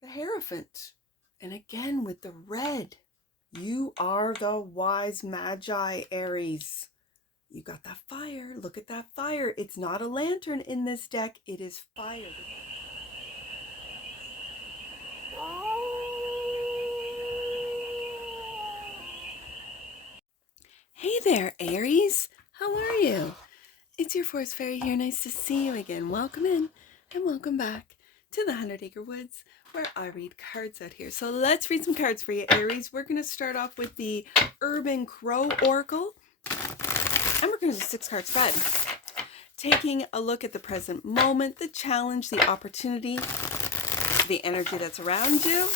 the Hierophant. And again with the red. You are the wise magi, Aries. You got that fire. Look at that fire. It's not a lantern in this deck. It is fire. Hey there, Aries. How are you? It's your Forest Fairy here. Nice to see you again. Welcome in and welcome back to the 100 Acre Woods, where I read cards out here. So let's read some cards for you, Aries. We're going to start off with the Urban Crow Oracle, and we're going to do 6-card spread. Taking a look at the present moment, the challenge, the opportunity, the energy that's around you,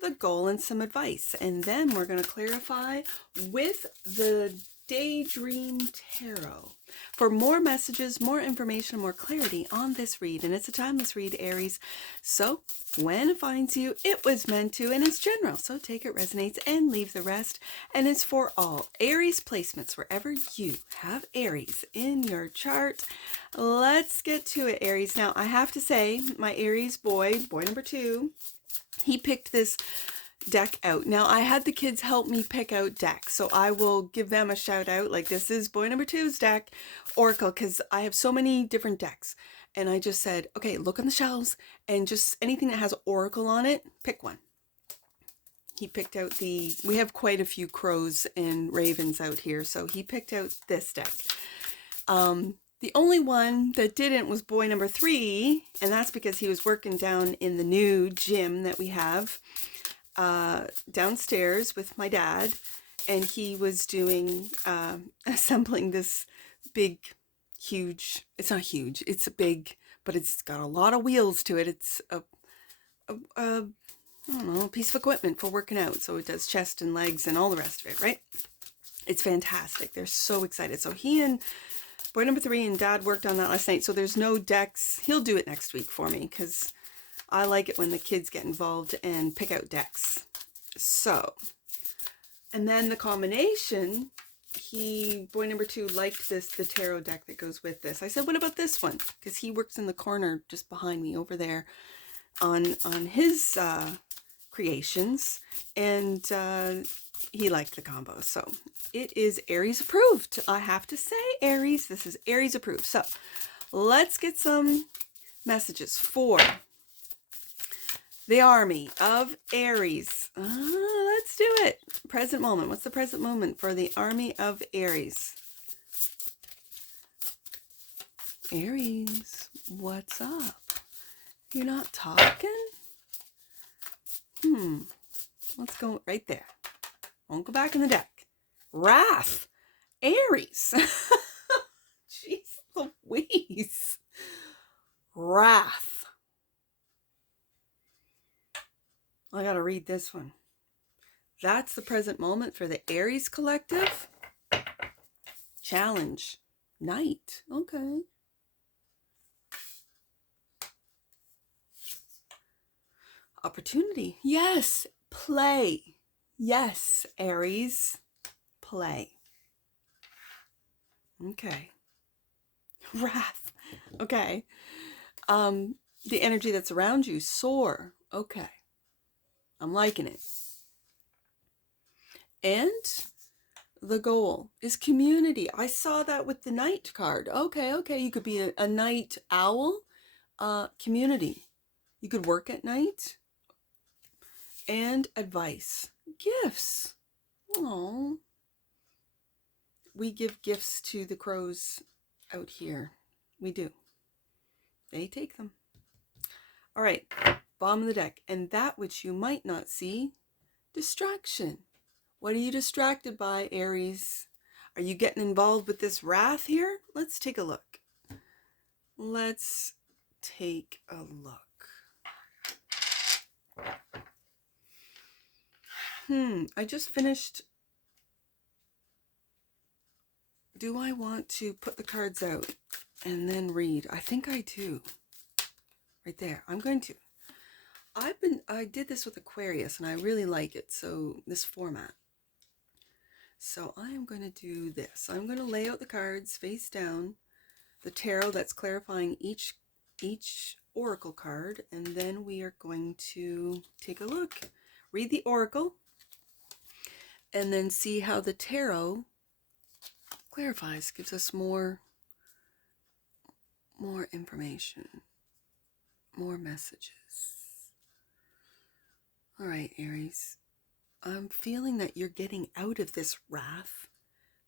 the goal, and some advice. And then we're going to clarify with the Daydream Tarot for more messages, more information, more clarity on this read. And it's a timeless read, Aries. So when it finds you, it was meant to, and it's general. So take it resonates and leave the rest. And it's for all Aries placements, wherever you have Aries in your chart. Let's get to it, Aries. Now, I have to say, my Aries boy number 2, he picked this deck out. Now, I had the kids help me pick out decks, so I will give them a shout out. Like, this is boy number 2's deck, Oracle, because I have so many different decks. And I just said, okay, look on the shelves, and just anything that has Oracle on it, pick one. He picked out we have quite a few crows and ravens out here, so he picked out this deck. The only one that didn't was boy number 3, and that's because he was working down in the new gym that we have downstairs with my dad, and he was doing assembling this big, huge, it's not huge, it's a big, but it's got a lot of wheels to it. It's a I don't know, a piece of equipment for working out, so it does chest and legs and all the rest of it, right? It's fantastic. They're so excited. So he and boy number 3 and dad worked on that last night, so there's no decks. He'll do it next week for me, because I like it when the kids get involved and pick out decks. So, and then the combination, boy number 2 liked the tarot deck that goes with this. I said, what about this one? Because he works in the corner just behind me over there on his creations, and he liked the combo. So it is Aries approved. I have to say, Aries, this is Aries approved. So let's get some messages for the army of Aries. Let's do it. Present moment. What's the present moment for the army of Aries? Aries, what's up? You're not talking? Let's go right there. Won't go back in the deck. Wrath. Aries. Jeez Louise. Wrath. I gotta read this one. That's the present moment for the Aries collective. Challenge. Night. Okay. Opportunity. Yes. Play. Yes, Aries. Play. Okay. Wrath. Okay. The energy that's around you. Soar. Okay. I'm liking it. And the goal is community. I saw that with the night card. Okay. You could be a night owl. Community. You could work at night. And advice. Gifts. Oh, we give gifts to the crows out here. We do. They take them. All right. Bottom of the deck. And that which you might not see. Distraction. What are you distracted by, Aries? Are you getting involved with this wrath here? Let's take a look. Let's take a look. I just finished. Do I want to put the cards out and then read? I think I do. Right there. I'm going to. I did this with Aquarius and I really like it. So this format. So I am going to do this. I'm going to lay out the cards face down. The tarot that's clarifying each oracle card, and then we are going to take a look, read the oracle, and then see how the tarot clarifies, gives us more information, more messages. All right, Aries, I'm feeling that you're getting out of this wrath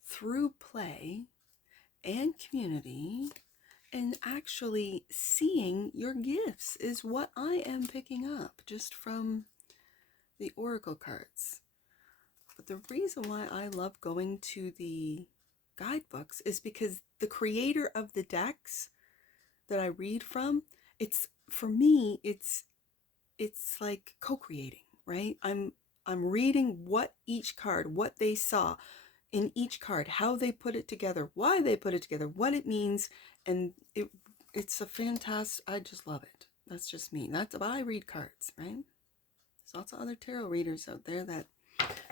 through play and community and actually seeing your gifts is what I am picking up just from the oracle cards. But the reason why I love going to the guidebooks is because the creator of the decks that I read from, it's, for me, it's like co-creating, right? I'm reading what each card, what they saw in each card, how they put it together, why they put it together, what it means, and it's a fantastic, I just love it. That's just me. That's why I read cards, right? There's lots of other tarot readers out there that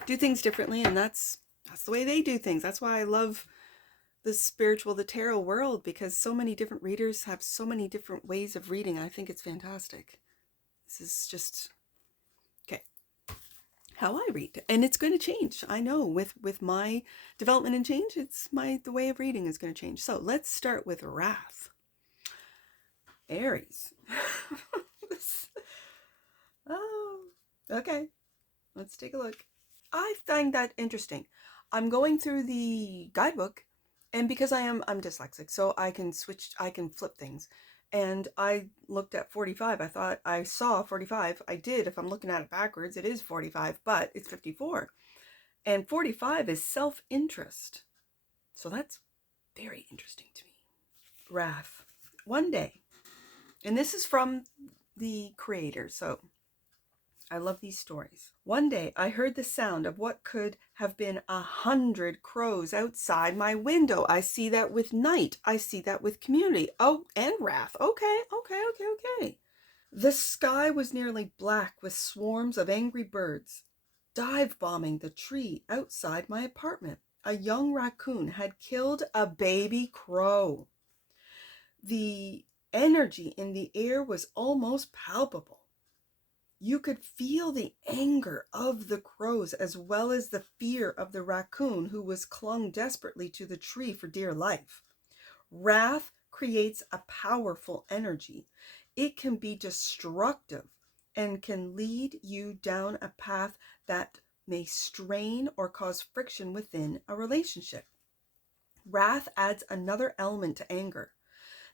do things differently, and that's the way they do things. That's why I love the tarot world, because so many different readers have so many different ways of reading. I think it's fantastic. This is just, okay, how I read, and it's going to change. I know with my development and change, the way of reading is going to change. So let's start with wrath. Aries. Oh, okay. Let's take a look. I find that interesting. I'm going through the guidebook, and because I'm dyslexic, so I can flip things. And I looked at 45. I thought I saw 45. I did. If I'm looking at it backwards, it is 45, but it's 54. And 45 is self-interest. So that's very interesting to me. Wrath. One day, and this is from the creator, so I love these stories. One day I heard the sound of what could have been 100 crows outside my window. I see that with night. I see that with community. Oh, and wrath. Okay. The sky was nearly black with swarms of angry birds, dive bombing the tree outside my apartment. A young raccoon had killed a baby crow. The energy in the air was almost palpable. You could feel the anger of the crows as well as the fear of the raccoon who was clung desperately to the tree for dear life. Wrath creates a powerful energy. It can be destructive and can lead you down a path that may strain or cause friction within a relationship. Wrath adds another element to anger,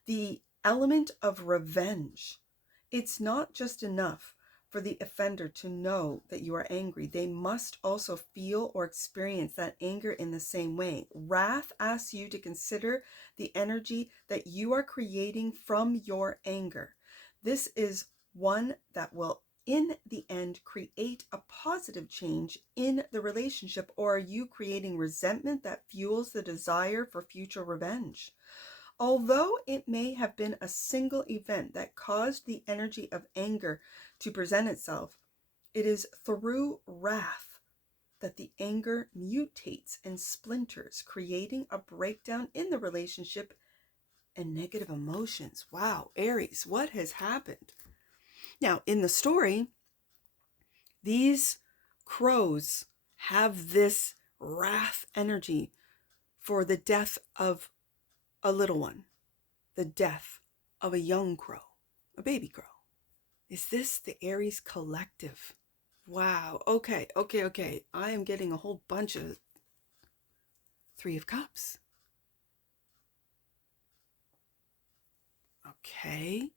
the element of revenge. It's not just enough for the offender to know that you are angry. They must also feel or experience that anger in the same way. Wrath asks you to consider the energy that you are creating from your anger. This is one that will, in the end, create a positive change in the relationship, or are you creating resentment that fuels the desire for future revenge? Although it may have been a single event that caused the energy of anger to present itself, it is through wrath that the anger mutates and splinters, creating a breakdown in the relationship and negative emotions. Wow, Aries, what has happened? Now, in the story, these crows have this wrath energy for the death of a little one, the death of a young crow, a baby crow. Is this the Aries collective? Wow. Okay. I am getting a whole bunch of Three of Cups. Okay.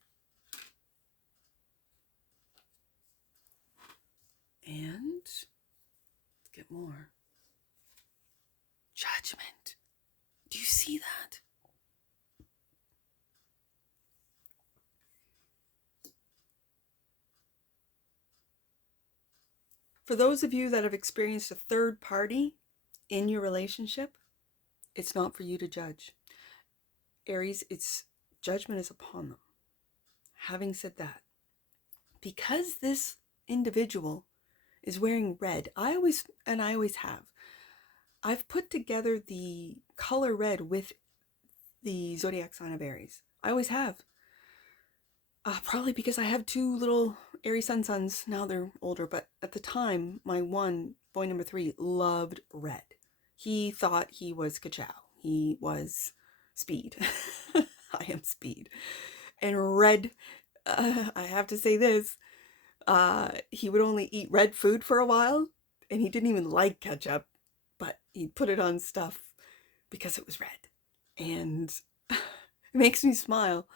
And let's get more. Judgment. Do you see that? For those of you that have experienced a third party in your relationship, it's not for you to judge. Aries, it's judgment is upon them. Having said that, because this individual is wearing red, I always have, I've put together the color red with the zodiac sign of Aries. I always have. Probably because I have two little Aries sons. Now they're older, but at the time, my one, boy number 3, loved red. He thought he was Ka-Chow. He was speed. I am speed. And red, I have to say this, he would only eat red food for a while, and he didn't even like ketchup, but he'd put it on stuff because it was red. And it makes me smile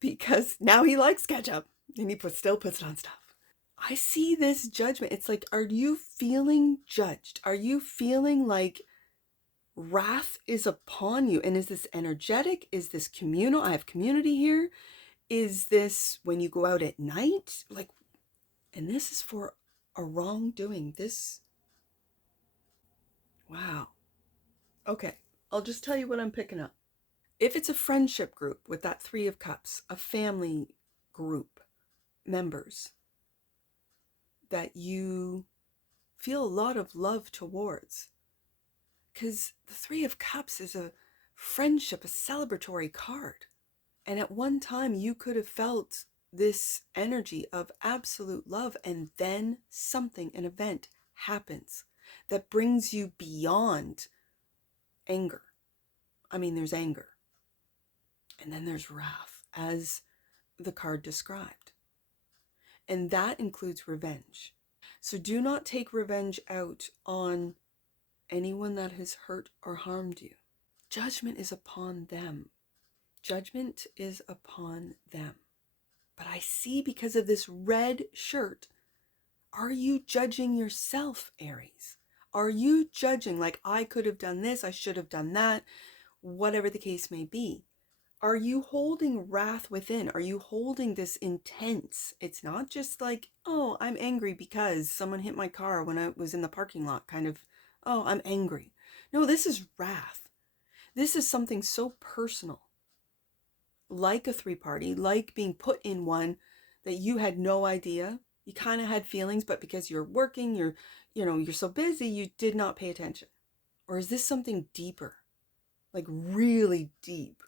because now he likes ketchup and he still puts it on stuff. I see this judgment. It's like, are you feeling judged? Are you feeling like wrath is upon you? And is this energetic? Is this communal? I have community here. Is this when you go out at night? Like, and this is for a wrongdoing. This, wow. Okay, I'll just tell you what I'm picking up. If it's a friendship group with that 3 of Cups, a family group, members that you feel a lot of love towards, because the 3 of Cups is a friendship, a celebratory card. And at one time you could have felt this energy of absolute love, and then something, an event happens that brings you beyond anger. I mean, there's anger. And then there's wrath, as the card described. And that includes revenge. So do not take revenge out on anyone that has hurt or harmed you. Judgment is upon them. Judgment is upon them. But I see, because of this red shirt, are you judging yourself, Aries? Are you judging like, I could have done this, I should have done that, whatever the case may be? Are you holding wrath within? Are you holding this intense? It's not just like, oh, I'm angry because someone hit my car when I was in the parking lot, kind of, oh, I'm angry. No, this is wrath. This is something so personal, like a 3-party, like being put in one that you had no idea. You kind of had feelings, but because you're working, you're so busy, you did not pay attention. Or is this something deeper, like really deep?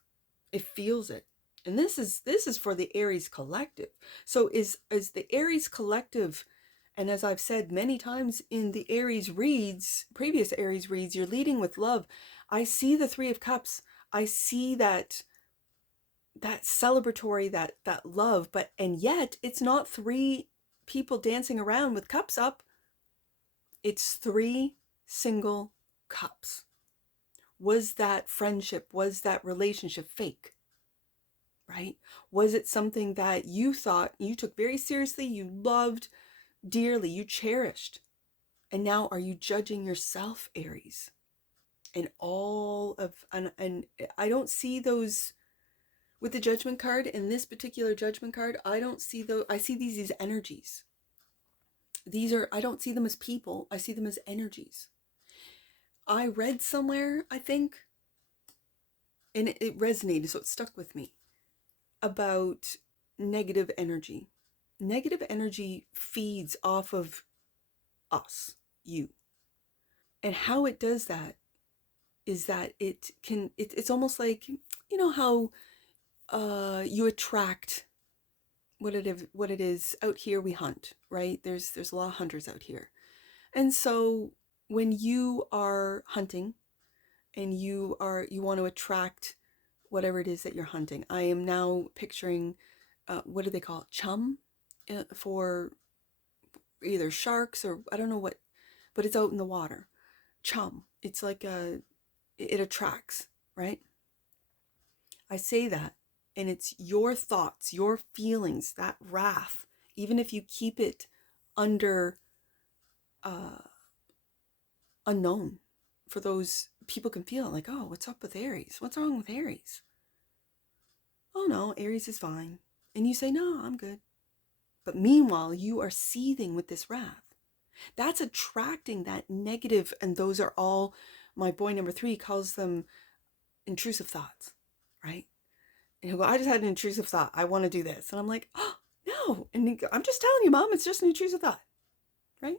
It feels it. And this is for the Aries collective. So is the Aries collective, and as I've said many times in the Aries reads, previous Aries reads, you're leading with love. I see the 3 of Cups. I see that celebratory, that love, and yet it's not 3 people dancing around with cups up. It's 3 single cups. Was that friendship, was that relationship fake? Right? Was it something that you thought you took very seriously, you loved dearly, you cherished? And now are you judging yourself, Aries? And and I don't see those with the judgment card. In this particular judgment card, I don't see those. I see these energies. I don't see them as people. I see them as energies. I read somewhere, I think, and it resonated, so it stuck with me, about negative energy. Negative energy feeds off of us, you. And how it does that is that it's almost like, how you attract what it is. Out here we hunt, right? There's a lot of hunters out here. And so when you are hunting and you want to attract whatever it is that you're hunting. I am now picturing, what do they call it? Chum, for either sharks or I don't know what, but it's out in the water. Chum. It's like it attracts, right? I say that, and it's your thoughts, your feelings, that wrath, even if you keep it under unknown, for those people can feel like, oh, what's up with Aries? What's wrong with Aries? Oh no, Aries is fine. And you say, no, I'm good. But meanwhile, you are seething with this wrath. That's attracting that negative, and those are all, my boy number 3 calls them intrusive thoughts, right? And he'll go, I just had an intrusive thought. I want to do this. And I'm like, oh, no. And I'm just telling you, Mom, it's just an intrusive thought, right?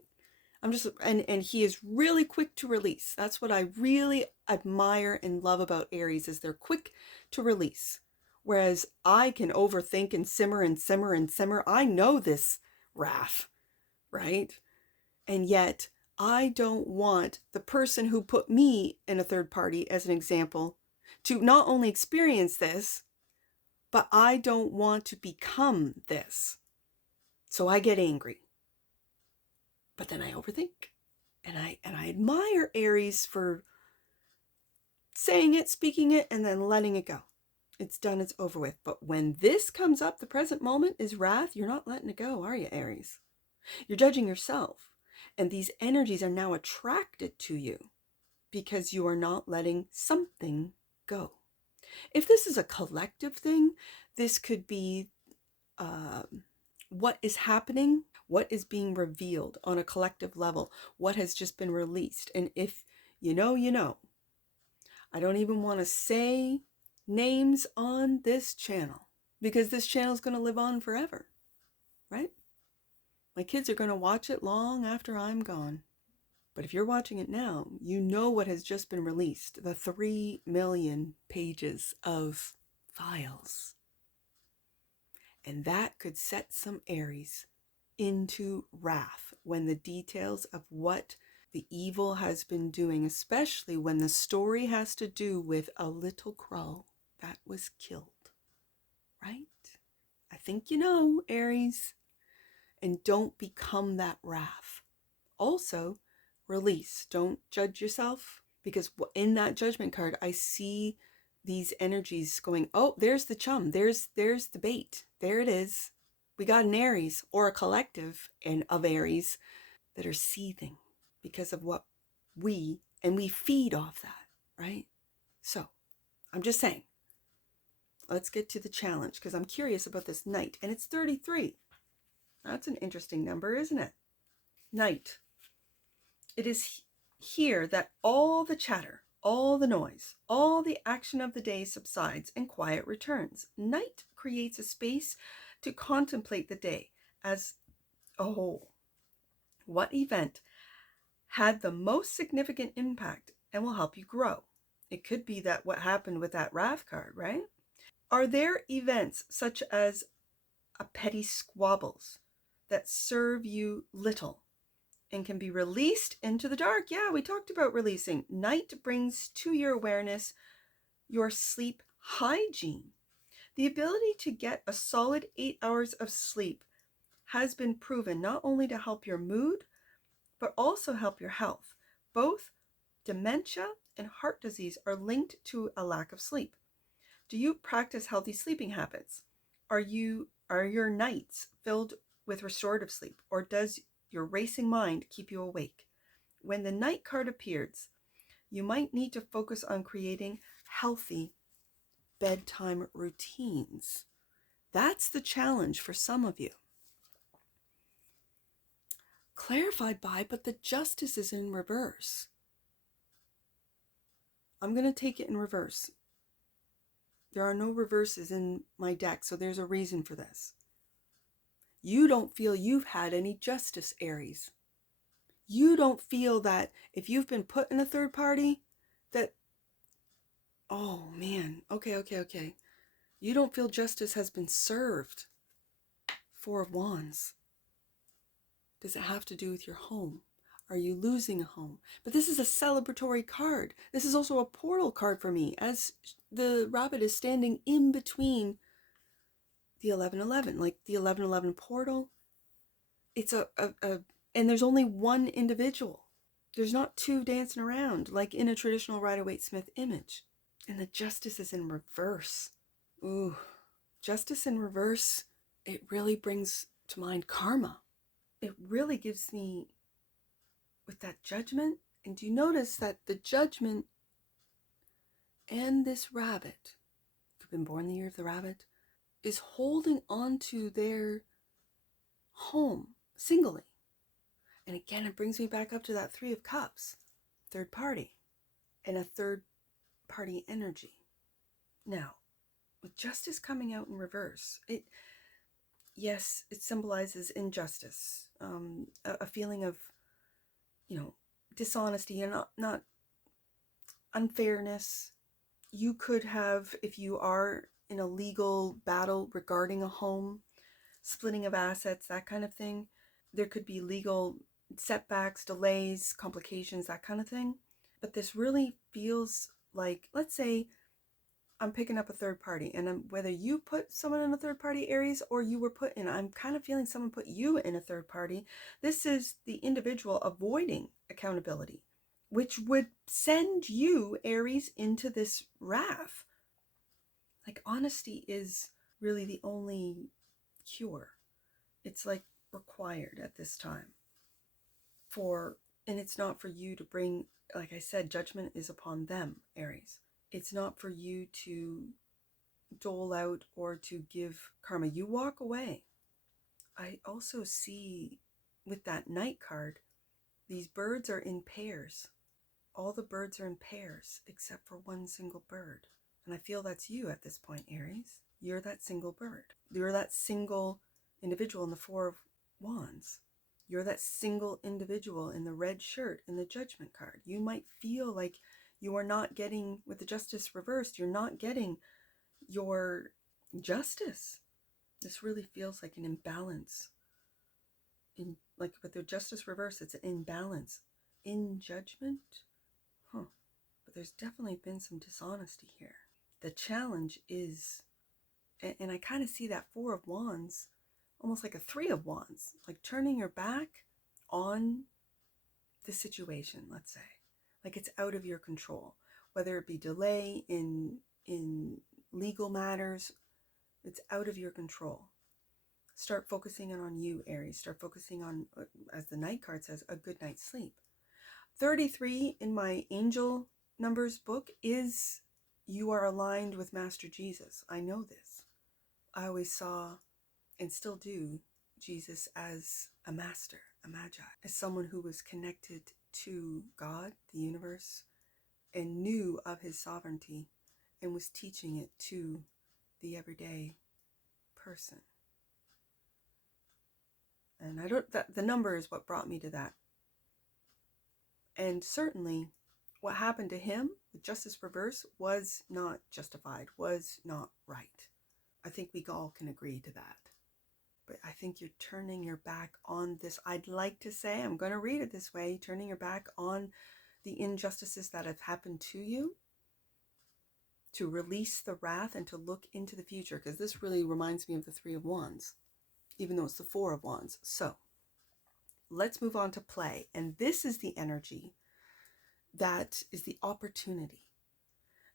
And he is really quick to release. That's what I really admire and love about Aries, is they're quick to release. Whereas I can overthink and simmer and simmer and simmer. I know this wrath, right? And yet I don't want the person who put me in a third party, as an example, to not only experience this, but I don't want to become this. So I get angry. But then I overthink. And I admire Aries for saying it, speaking it, and then letting it go. It's done, it's over with. But when this comes up, the present moment is wrath, you're not letting it go, are you, Aries? You're judging yourself. And these energies are now attracted to you because you are not letting something go. If this is a collective thing, this could be what is happening, what is being revealed on a collective level, what has just been released. And if you know, you know. I don't even want to say names on this channel because this channel is going to live on forever, right? My kids are going to watch it long after I'm gone. But if you're watching it now, you know what has just been released, the 3 million pages of files. And that could set some Aries into wrath when the details of what the evil has been doing, especially when the story has to do with a little crow that was killed, right? I think you know, Aries. And don't become that wrath. Also, release. Don't judge yourself, because in that judgment card, I see these energies going, oh, there's the chum. There's the bait. There it is. We got an Aries, or a collective of Aries that are seething because of what we feed off that, right? So I'm just saying, let's get to the challenge, because I'm curious about this Knight, and it's 33. That's an interesting number, isn't it? Knight. It is here that all the chatter, all the noise, all the action of the day subsides and quiet returns. Night creates a space to contemplate the day as a whole. What event had the most significant impact and will help you grow? It could be that what happened with that Wrath card, right? Are there events such as a petty squabbles that serve you little and can be released into the dark? Yeah, we talked about releasing. Night brings to your awareness your sleep hygiene. The ability to get a solid 8 hours of sleep has been proven not only to help your mood, but also help your health. Both dementia and heart disease are linked to a lack of sleep. Do you practice healthy sleeping habits? Are your nights filled with restorative sleep, or does your racing mind keep you awake? When the Night card appears, you might need to focus on creating healthy bedtime routines. That's the challenge for some of you. Clarified by, but the Justice is in reverse. I'm going to take it in reverse. There are no reverses in my deck, so there's a reason for this. You don't feel you've had any justice, Aries. You don't feel that if you've been put in a third party, that, oh man, okay. You don't feel justice has been served. 4 of Wands. Does it have to do with your home? Are you losing a home? But this is a celebratory card. This is also a portal card for me, as the rabbit is standing in between the 1111, like the 1111 portal. It's and there's only one individual. There's not two dancing around like in a traditional Rider-Waite-Smith image. And the Justice is in reverse. Ooh, Justice in reverse, it really brings to mind karma. It really gives me, with that Judgment, and do you notice that the Judgment and this rabbit, who've been born the year of the rabbit, is holding on to their home singly. And again, it brings me back up to that 3 of Cups, third party, and a third party energy. Now, with Justice coming out in reverse, it symbolizes injustice, a feeling of, dishonesty and not unfairness. You could have, if you are in a legal battle regarding a home, splitting of assets, that kind of thing. There could be legal setbacks, delays, complications, that kind of thing. But this really feels like, let's say I'm picking up a third party, and whether you put someone in a third party, Aries, or you were put in, I'm kind of feeling someone put you in a third party. This is the individual avoiding accountability, which would send you, Aries, into this wrath. Like, honesty is really the only cure. It's like required at this time and it's not for you to bring, like I said, judgment is upon them, Aries. It's not for you to dole out or to give karma. You walk away. I also see with that Knight card, these birds are in pairs. All the birds are in pairs except for one single bird. And I feel that's you at this point, Aries. You're that single bird. You're that single individual in the Four of Wands. You're that single individual in the red shirt in the Judgment card. You might feel like you are not getting, with the Justice reversed, you're not getting your justice. This really feels like an imbalance. Like with the Justice reversed, it's an imbalance. In Judgment? But there's definitely been some dishonesty here. The challenge is, and I kind of see that Four of Wands almost like a Three of Wands, like turning your back on the situation, let's say. Like it's out of your control, whether it be delay in legal matters, it's out of your control. Start focusing on you, Aries. Start focusing on, as the Knight card says, a good night's sleep. 33 in my angel numbers book is you are aligned with Master Jesus. I know this. I always saw and still do Jesus as a master, a magi, as someone who was connected to God, the universe, and knew of his sovereignty and was teaching it to the everyday person. And the number is what brought me to that. And certainly what happened to him with Justice Reverse was not justified, was not right. I think we all can agree to that. But I think you're turning your back on this. I'd like to say, I'm going to read it this way, turning your back on the injustices that have happened to you, to release the wrath and to look into the future, because this really reminds me of the Three of Wands, even though it's the Four of Wands. So let's move on to play. And this is the energy that is the opportunity.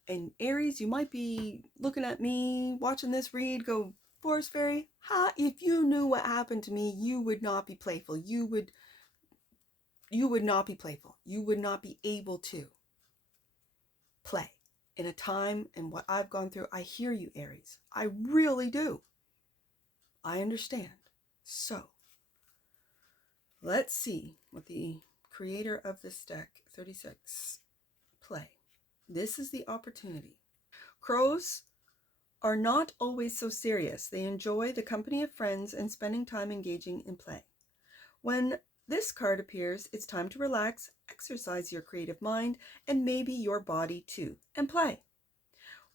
And Aries, you might be looking at me, watching this read, go, Forest Fairy, if you knew what happened to me, you would not be playful. You would not be playful. You would not be able to play in a time and what I've gone through. I hear you, Aries. I really do. I understand. So let's see what the creator of this deck, 36, play. This is the opportunity. Crows are not always so serious. They enjoy the company of friends and spending time engaging in play. When this card appears, it's time to relax, exercise your creative mind, and maybe your body too, and play.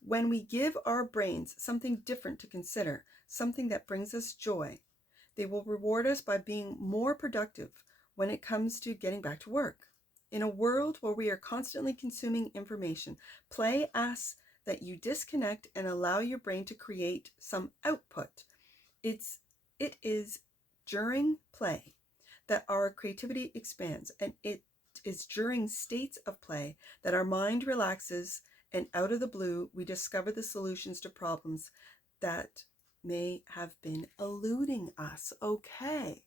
When we give our brains something different to consider, something that brings us joy, they will reward us by being more productive when it comes to getting back to work. In a world where we are constantly consuming information, play asks that you disconnect and allow your brain to create some output. It is during play that our creativity expands, and it is during states of play that our mind relaxes, and out of the blue, we discover the solutions to problems that may have been eluding us. Okay.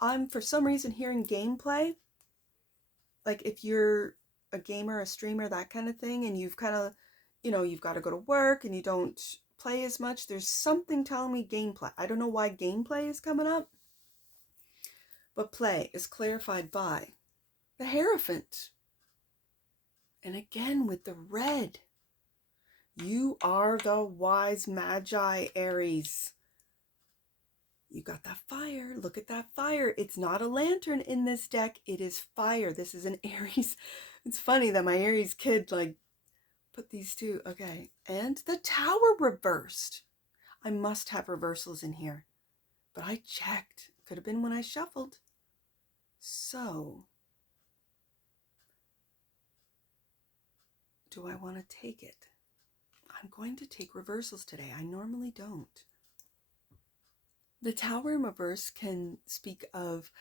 I'm for some reason hearing gameplay. Like if you're a gamer, a streamer, that kind of thing, and you've kind of, you've got to go to work and you don't play as much, there's something telling me gameplay. I don't know why gameplay is coming up, but play is clarified by the Hierophant. And again with the red. You are the wise magi, Aries. You got that fire. Look at that fire. It's not a lantern in this deck. It is fire. This is an Aries. It's funny that my Aries kid put these two. Okay. And the Tower reversed. I must have reversals in here. But I checked. Could have been when I shuffled. So, do I want to take it? I'm going to take reversals today. I normally don't. The Tower in reverse can speak of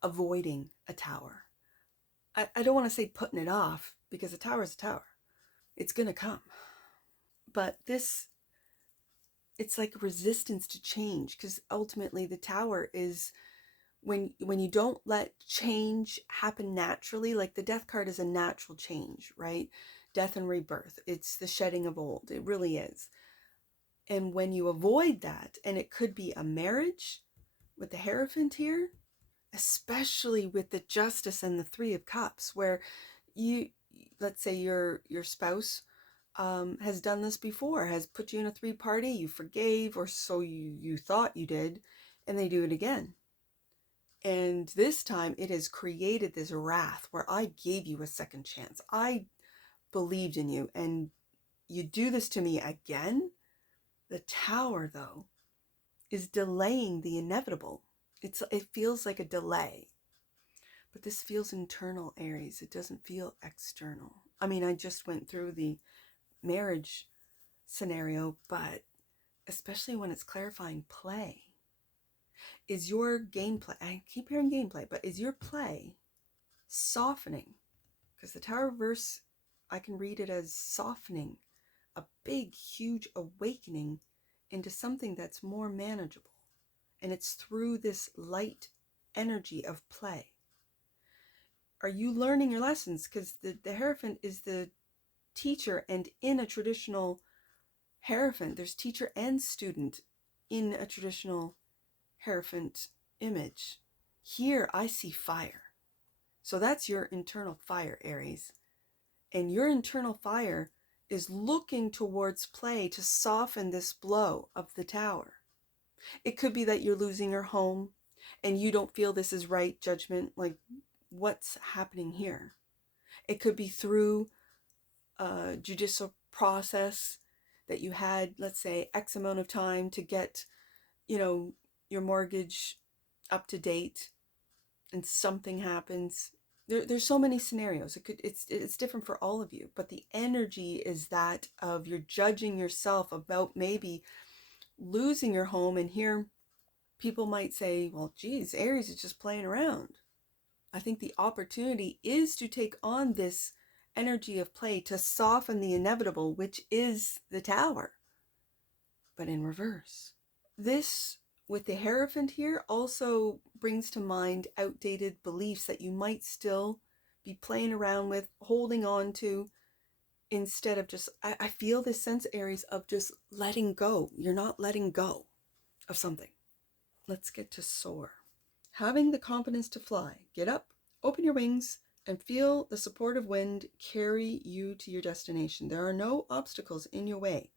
avoiding a tower. I don't want to say putting it off, because a tower is a tower. It's going to come. But this, it's like resistance to change, because ultimately the Tower is when you don't let change happen naturally. Like the Death card is a natural change, right? Death and rebirth. It's the shedding of old. It really is. And when you avoid that, and it could be a marriage with the Hierophant here, especially with the Justice and the Three of Cups, where you, let's say your spouse has done this before, has put you in a three-party, you forgave, or so you thought you did, and they do it again. And this time it has created this wrath where I gave you a second chance. I believed in you, and you do this to me again? The Tower, though, is delaying the inevitable. It feels like a delay. But this feels internal, Aries. It doesn't feel external. I mean, I just went through the marriage scenario, but especially when it's clarifying play. Is your gameplay, I keep hearing gameplay, but is your play softening? Because the Tower reverse, I can read it as softening, a big, huge awakening into something that's more manageable. And it's through this light energy of play. Are you learning your lessons? Because the Hierophant is the teacher, and in a traditional Hierophant, there's teacher and student in a traditional Hierophant image. Here I see fire. So that's your internal fire, Aries. And your internal fire is looking towards play to soften this blow of the Tower. It could be that you're losing your home and you don't feel this is right judgment, like what's happening here. It could be through a judicial process that you had, let's say, X amount of time to get, your mortgage up to date, and something happens. There's so many scenarios. It's different for all of you, but the energy is that of you're judging yourself about maybe losing your home. And here people might say, well, geez, Aries is just playing around. I think the opportunity is to take on this energy of play to soften the inevitable, which is the Tower, but in reverse. This, with the Hierophant here, also brings to mind outdated beliefs that you might still be playing around with, holding on to, instead of just, I feel this sense, Aries, of just letting go. You're not letting go of something. Let's get to soar. Having the confidence to fly. Get up, open your wings, and feel the supportive wind carry you to your destination. There are no obstacles in your way.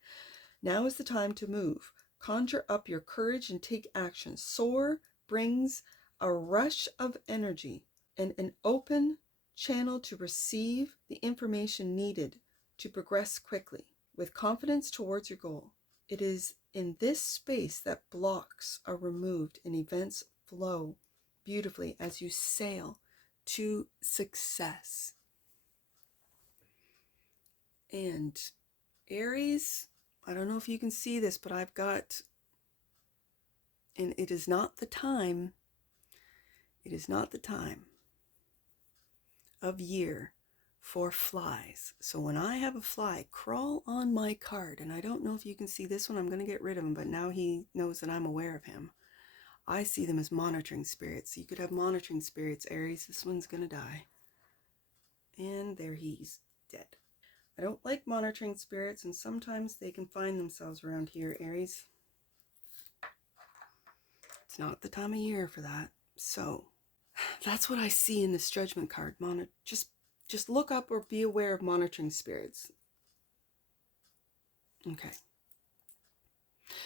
Now is the time to move. Conjure up your courage and take action. Soar brings a rush of energy and an open channel to receive the information needed to progress quickly with confidence towards your goal. It is in this space that blocks are removed and events flow beautifully as you sail to success. And Aries, I don't know if you can see this, but I've got, and it is not the time of year for flies. So when I have a fly crawl on my card, and I don't know if you can see this one, I'm going to get rid of him, but now he knows that I'm aware of him. I see them as monitoring spirits. You could have monitoring spirits, Aries. This one's going to die. And there he's dead. I don't like monitoring spirits, and sometimes they can find themselves around here, Aries. It's not the time of year for that. So that's what I see in this judgment card. Just look up or be aware of monitoring spirits. Okay.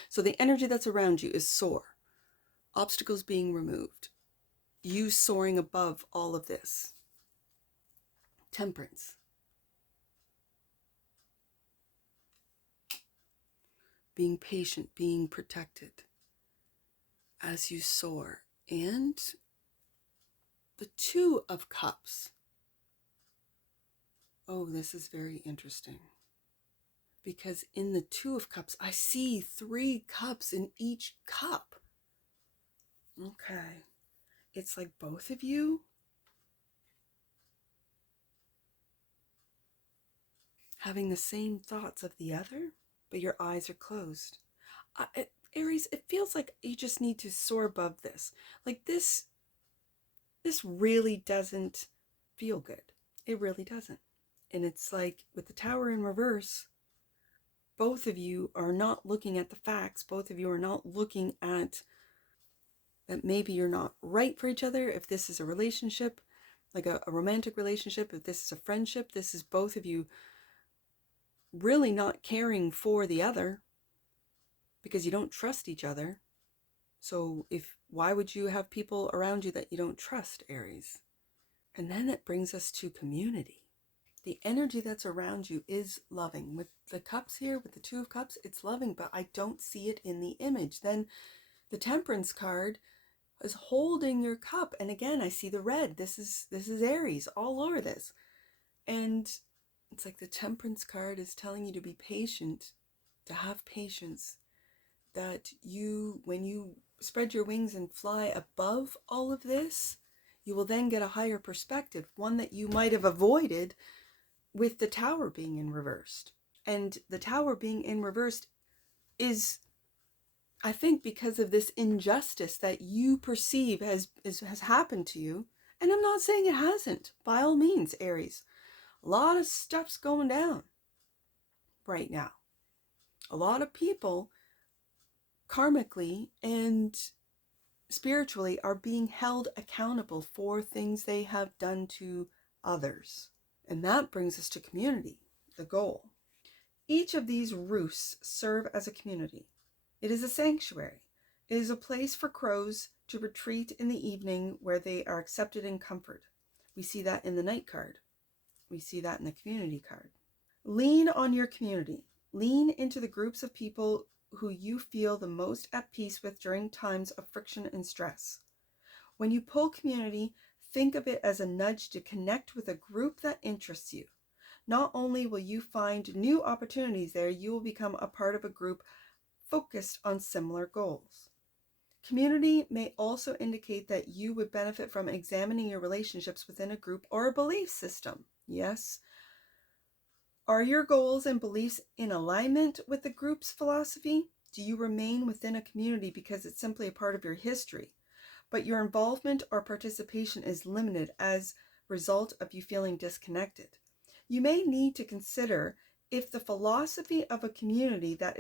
So the energy that's around you is soar. Obstacles being removed. You soaring above all of this. Temperance. being patient, being protected as you soar. And the Two of Cups. Oh, this is very interesting. Because in the Two of Cups, I see 3 cups in each cup. Okay. It's like both of you having the same thoughts of the other, but your eyes are closed. Aries, it feels like you just need to soar above this. Like this really doesn't feel good. It really doesn't. And it's like with the Tower in reverse, both of you are not looking at the facts. Both of you are not looking at that maybe you're not right for each other. If this is a relationship, like a romantic relationship, if this is a friendship, this is both of you really not caring for the other because you don't trust each other. So why would you have people around you that you don't trust, Aries? And then it brings us to community. The energy that's around you is loving. With the cups here, with the Two of Cups, it's loving, but I don't see it in the image. Then the Temperance card is holding your cup. And again, I see the red. This is Aries all over this. And it's like the Temperance card is telling you to be patient, to have patience, that when you spread your wings and fly above all of this, you will then get a higher perspective, one that you might have avoided with the Tower being in reversed. And the Tower being in reversed is, I think, because of this injustice that you perceive has happened to you. And I'm not saying it hasn't, by all means, Aries. A lot of stuff's going down right now. A lot of people karmically and spiritually are being held accountable for things they have done to others. And that brings us to community, the goal. Each of these roosts serve as a community. It is a sanctuary. It is a place for crows to retreat in the evening where they are accepted in comfort. We see that in the Knight card. We see that in the community card. Lean on your community. Lean into the groups of people who you feel the most at peace with during times of friction and stress. When you pull community, think of it as a nudge to connect with a group that interests you. Not only will you find new opportunities there, you will become a part of a group focused on similar goals. Community may also indicate that you would benefit from examining your relationships within a group or a belief system. Yes. Are your goals and beliefs in alignment with the group's philosophy? Do you remain within a community because it's simply a part of your history, but your involvement or participation is limited as a result of you feeling disconnected? You may need to consider if the philosophy of a community that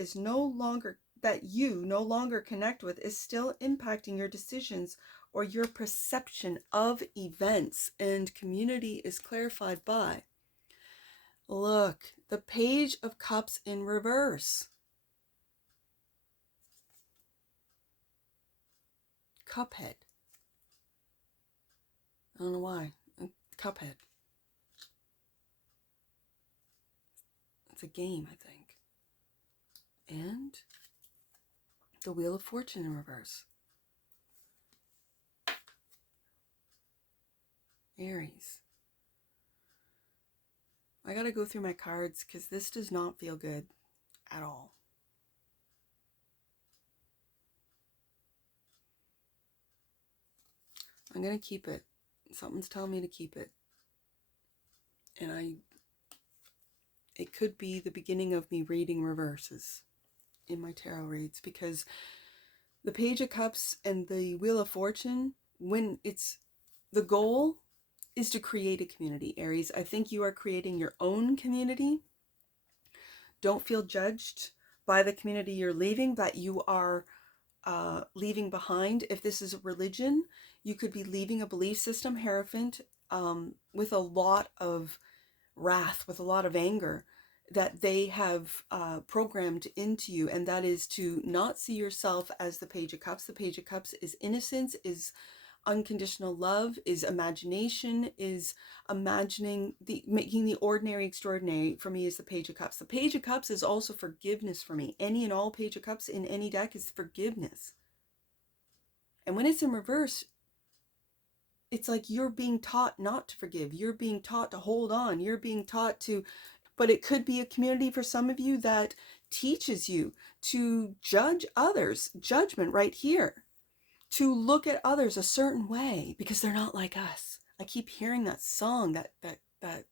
you no longer connect with is still impacting your decisions or your perception of events. And community is clarified by, look, the Page of Cups in reverse. Cuphead. I don't know why. Cuphead. It's a game, I think. And the Wheel of Fortune in reverse. Aries. I gotta go through my cards because this does not feel good at all. I'm gonna keep it. Something's telling me to keep it. And it could be the beginning of me reading reverses in my tarot reads, because the Page of Cups and the Wheel of Fortune, when it's the goal is to create a community, Aries. I think you are creating your own community. Don't feel judged by the community you're leaving, that you are leaving behind. If this is a religion, you could be leaving a belief system, Hierophant, with a lot of wrath, with a lot of anger that they have programmed into you, and that is to not see yourself as the Page of Cups. The Page of Cups is innocence, is Unconditional love is imagination, is making the ordinary extraordinary. For me, is the Page of Cups. The Page of Cups is also forgiveness for me. Any and all Page of Cups in any deck is forgiveness. And when it's in reverse, it's like you're being taught not to forgive. You're being taught to hold on. You're being taught to, but it could be a community for some of you that teaches you to judge others. Judgment right here. To look at others a certain way because they're not like us. I keep hearing that song, that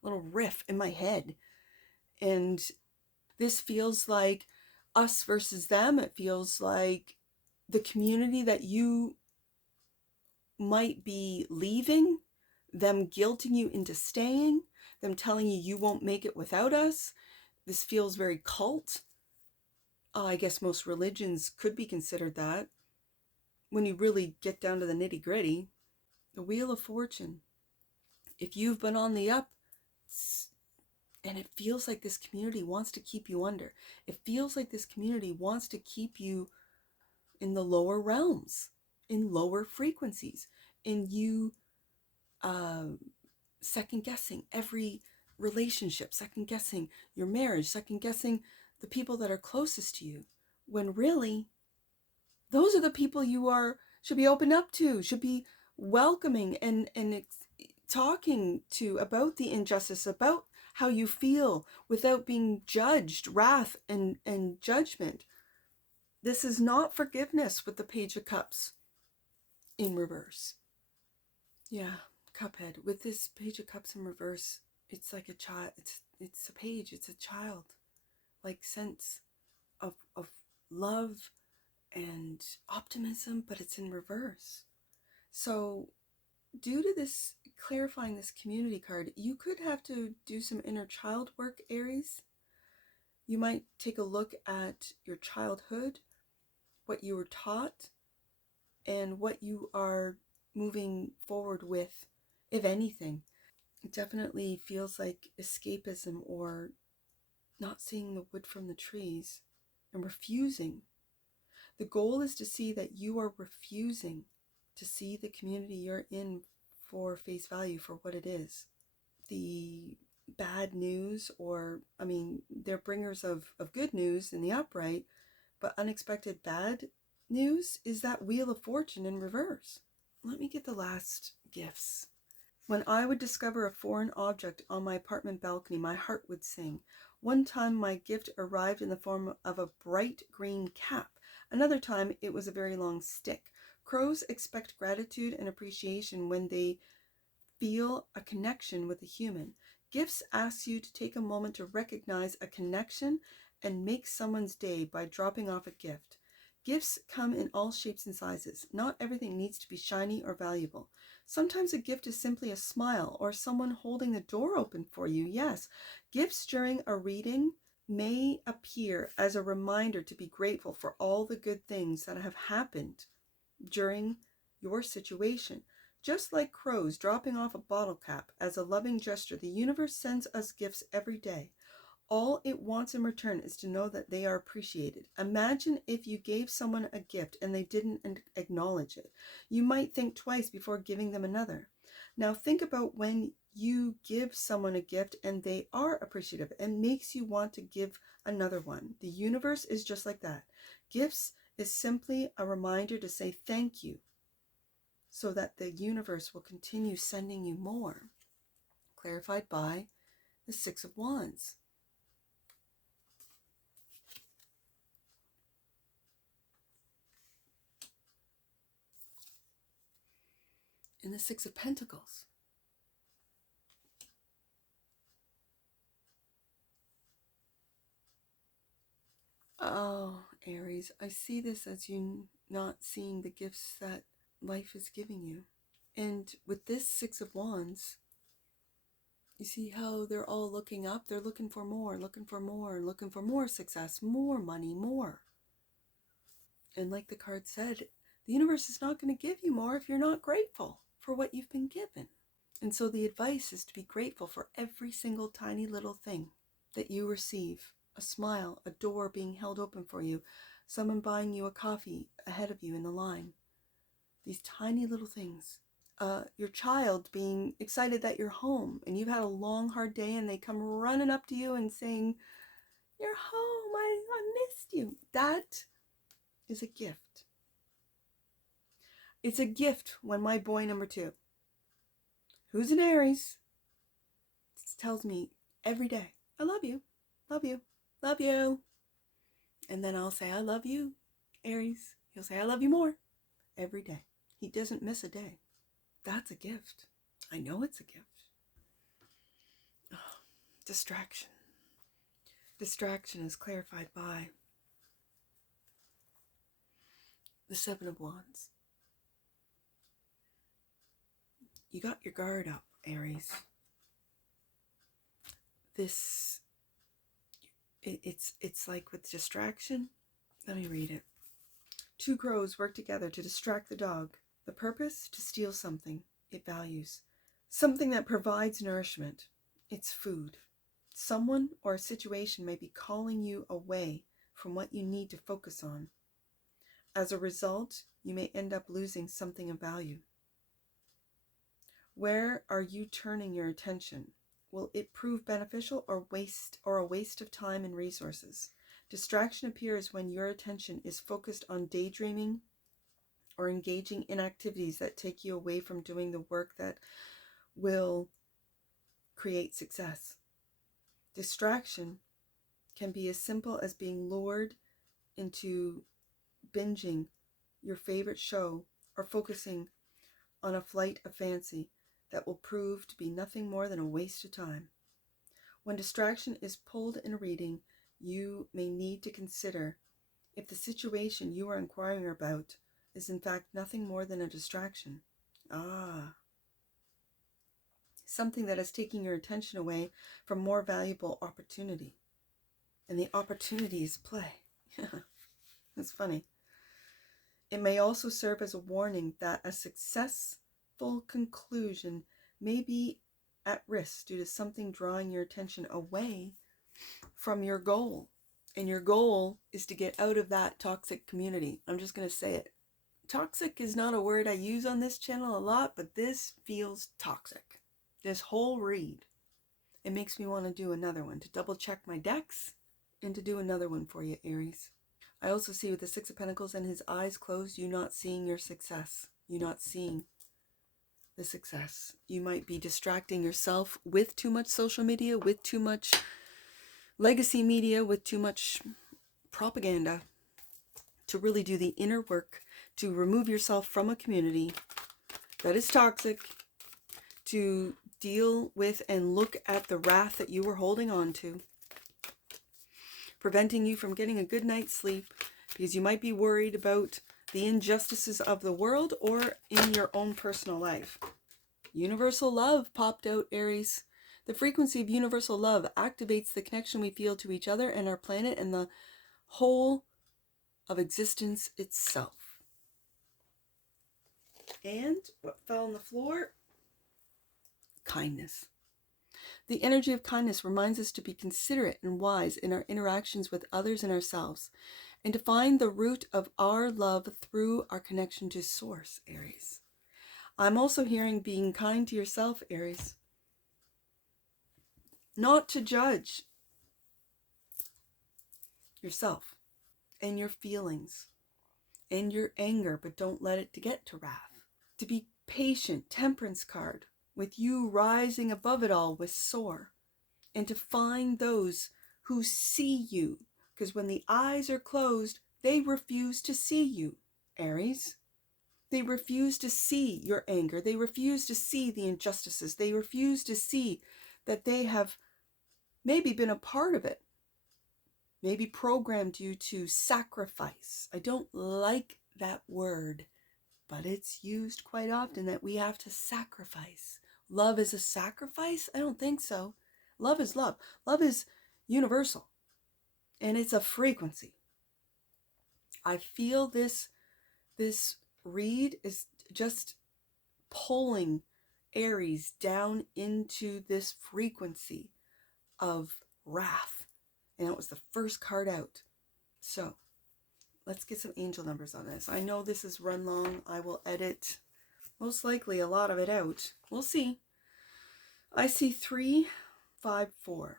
little riff in my head. And this feels like us versus them. It feels like the community that you might be leaving, them guilting you into staying, them telling you you won't make it without us. This feels very cult. I guess most religions could be considered that. When you really get down to the nitty gritty, the Wheel of Fortune. If you've been on the up, and it feels like this community wants to keep you under. It feels like this community wants to keep you in the lower realms, in lower frequencies, in you second guessing every relationship, second guessing your marriage, second guessing the people that are closest to you, when really those are the people you should be open up to, should be welcoming and talking to about the injustice, about how you feel without being judged, wrath and judgment. This is not forgiveness with the Page of Cups in reverse. Yeah, Cuphead. With this Page of Cups in reverse, it's like a child. It's a page. It's a child, like sense of love and optimism, but it's in reverse. So due to this, clarifying this community card, you could have to do some inner child work, Aries. You might take a look at your childhood, what you were taught, and what you are moving forward with, if anything. It definitely feels like escapism or not seeing the wood from the trees and refusing. The goal is to see that you are refusing to see the community you're in for face value, for what it is. The bad news, or, I mean, they're bringers of good news in the upright, but unexpected bad news is that Wheel of Fortune in reverse. Let me get the last gifts. When I would discover a foreign object on my apartment balcony, my heart would sing. One time my gift arrived in the form of a bright green cap. Another time it was a very long stick. Crows expect gratitude and appreciation when they feel a connection with a human. Gifts ask you to take a moment to recognize a connection and make someone's day by dropping off a gift. Gifts come in all shapes and sizes. Not everything needs to be shiny or valuable. Sometimes a gift is simply a smile or someone holding the door open for you. Yes, gifts during a reading may appear as a reminder to be grateful for all the good things that have happened during your situation. Just like crows dropping off a bottle cap as a loving gesture, the universe sends us gifts every day. All it wants in return is to know that they are appreciated. Imagine if you gave someone a gift and they didn't acknowledge it. You might think twice before giving them another. Now think about when you give someone a gift and they are appreciative. It makes you want to give another one. The universe is just like that. Gifts is simply a reminder to say thank you, so that the universe will continue sending you more. Clarified by the Six of Wands. And the Six of Pentacles. Oh, Aries, I see this as you not seeing the gifts that life is giving you. And with this Six of Wands, you see how they're all looking up? They're looking for more, looking for more, looking for more success, more money, more. And like the card said, the universe is not going to give you more if you're not grateful for what you've been given. And so the advice is to be grateful for every single tiny little thing that you receive. A smile, a door being held open for you, someone buying you a coffee ahead of you in the line. These tiny little things. Your child being excited that you're home and you've had a long, hard day and they come running up to you and saying, "You're home, I missed you." That is a gift. It's a gift when my boy number 2, who's an Aries, tells me every day, "I love you, love you, love you." And then I'll say, "I love you, Aries." He'll say, "I love you more," every day. He doesn't miss a day. That's a gift. I know it's a gift. Oh, distraction. Distraction is clarified by the 7 of Wands. You got your guard up, Aries. It's like with distraction. Let me read it. 2 crows work together to distract the dog. The purpose? To steal something it values. Something that provides nourishment. It's food. Someone or a situation may be calling you away from what you need to focus on. As a result, you may end up losing something of value. Where are you turning your attention? Will it prove beneficial or a waste of time and resources? Distraction appears when your attention is focused on daydreaming or engaging in activities that take you away from doing the work that will create success. Distraction can be as simple as being lured into binging your favorite show or focusing on a flight of fancy that will prove to be nothing more than a waste of time. When distraction is pulled in a reading, you may need to consider if the situation you are inquiring about is in fact nothing more than a distraction. Something that is taking your attention away from more valuable opportunity. And the opportunity is play. That's funny. It may also serve as a warning that a successful conclusion may be at risk due to something drawing your attention away from your goal. And your goal is to get out of that toxic community. I'm just going to say it. Toxic is not a word I use on this channel a lot, but this feels toxic. This whole read. It makes me want to do another one, to double check my decks and to do another one for you, Aries. I also see with the 6 of Pentacles and his eyes closed, you not seeing your success. You not seeing the success. You might be distracting yourself with too much social media, with too much legacy media, with too much propaganda to really do the inner work, to remove yourself from a community that is toxic, to deal with and look at the wrath that you were holding on to, preventing you from getting a good night's sleep because you might be worried about the injustices of the world or in your own personal life. Universal love popped out, Aries. The frequency of universal love activates the connection we feel to each other and our planet and the whole of existence itself. And what fell on the floor? Kindness. The energy of kindness reminds us to be considerate and wise in our interactions with others and ourselves, and to find the root of our love through our connection to Source, Aries. I'm also hearing being kind to yourself, Aries. Not to judge yourself and your feelings and your anger, but don't let it to get to wrath. To be patient, Temperance card, with you rising above it all with Soar. And to find those who see you. Because when the eyes are closed, they refuse to see you, Aries. They refuse to see your anger. They refuse to see the injustices. They refuse to see that they have maybe been a part of it. Maybe programmed you to sacrifice. I don't like that word, but it's used quite often that we have to sacrifice. Love is a sacrifice? I don't think so. Love is love. Love is universal. And it's a frequency. I feel this read is just pulling Aries down into this frequency of wrath. And it was the first card out. So let's get some angel numbers on this. I know this is run long. I will edit most likely a lot of it out. We'll see. I see 3, 5, 4.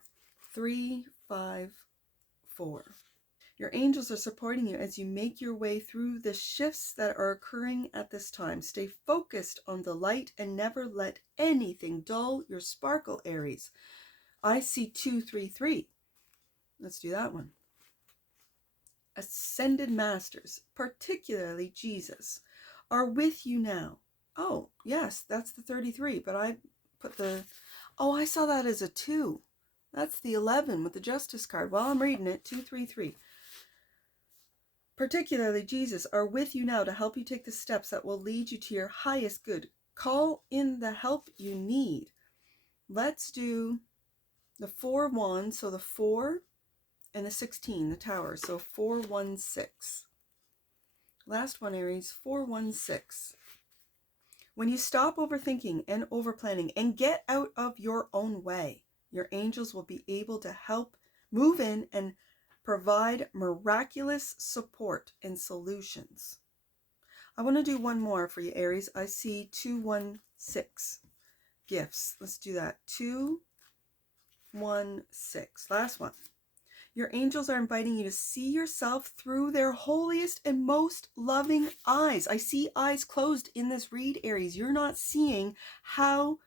3, 5, 4. Your angels are supporting you as you make your way through the shifts that are occurring at this time. Stay focused on the light and never let anything dull your sparkle, Aries. I see 2, 3, 3. Let's do that one. Ascended masters, particularly Jesus, are with you now. Oh, yes, that's the 33, but I put the... Oh, I saw that as a 2. That's the 11 with the Justice card. Well, I'm reading it. 2, 3, 3. Particularly Jesus are with you now to help you take the steps that will lead you to your highest good. Call in the help you need. Let's do the 4 of Wands, so the 4 and the 16, the Tower, so 4, 1, 6. Last one, Aries, 4, 1, 6. When you stop overthinking and overplanning and get out of your own way, your angels will be able to help move in and provide miraculous support and solutions. I want to do one more for you, Aries. I see 2, 1, 6. Gifts. Let's do that. 2, 1, 6. Last one. Your angels are inviting you to see yourself through their holiest and most loving eyes. I see eyes closed in this read, Aries. You're not seeing how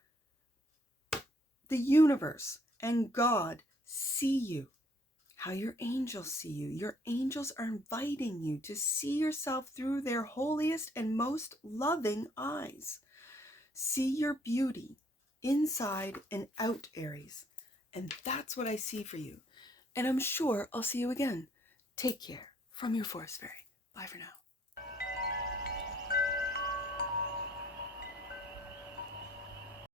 the universe and God see you, how your angels see you. Your angels are inviting you to see yourself through their holiest and most loving eyes. See your beauty inside and out, Aries. And that's what I see for you. And I'm sure I'll see you again. Take care from your Force Fairy. Bye for now.